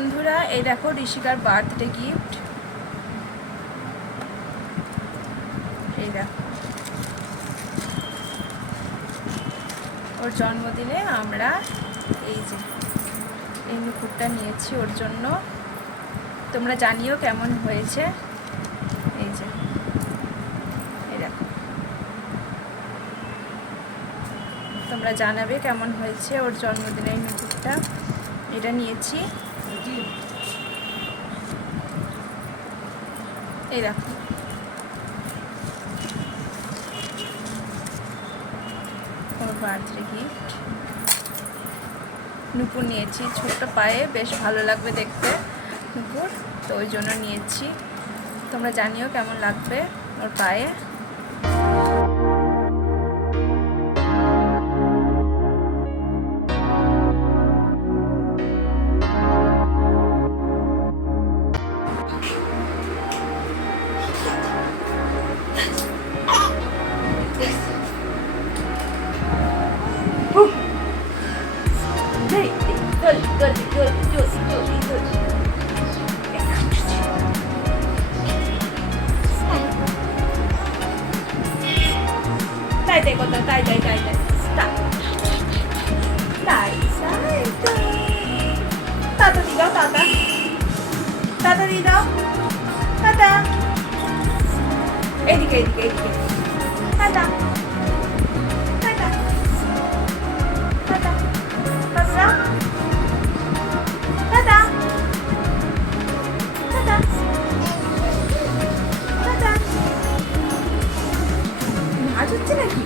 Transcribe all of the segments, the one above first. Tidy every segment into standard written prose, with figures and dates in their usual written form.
বন্ধুরা, এই দেখো ঋষিকার বার্থডে গিফট। এই দেখো, ওর জন্মদিনে আমরা এই যে এই মুকুটটা নিয়েছি ওর জন্য। তোমরা জানিও কেমন হয়েছে। এই যে এই দেখো, তোমরা জানাবে কেমন হয়েছে ওর জন্মদিনে এই মুকুটটা। এটা নিয়েছি। এই দেখো, ওর বার্থডে গিফট। নুপুর নিয়েছি, ছোট্ট পায়ে বেশ ভালো লাগবে দেখতে নুপুর, তো ওই জন্য নিয়েছি। তোমরা জানিও কেমন লাগবে ওর পায়ে। টাটা দি দাও, টাটা টাটা দি দাও, টাটা। এদিকে এদিকে এদিকে, tata tata tata tata tata tata tata. নাচ হচ্ছে নাকি?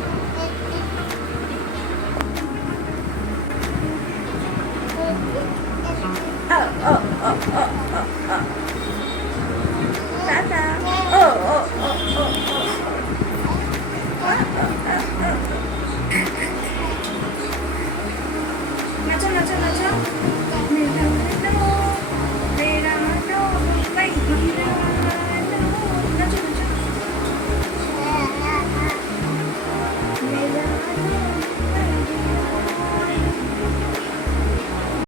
Oh, oh, oh, oh, oh, oh.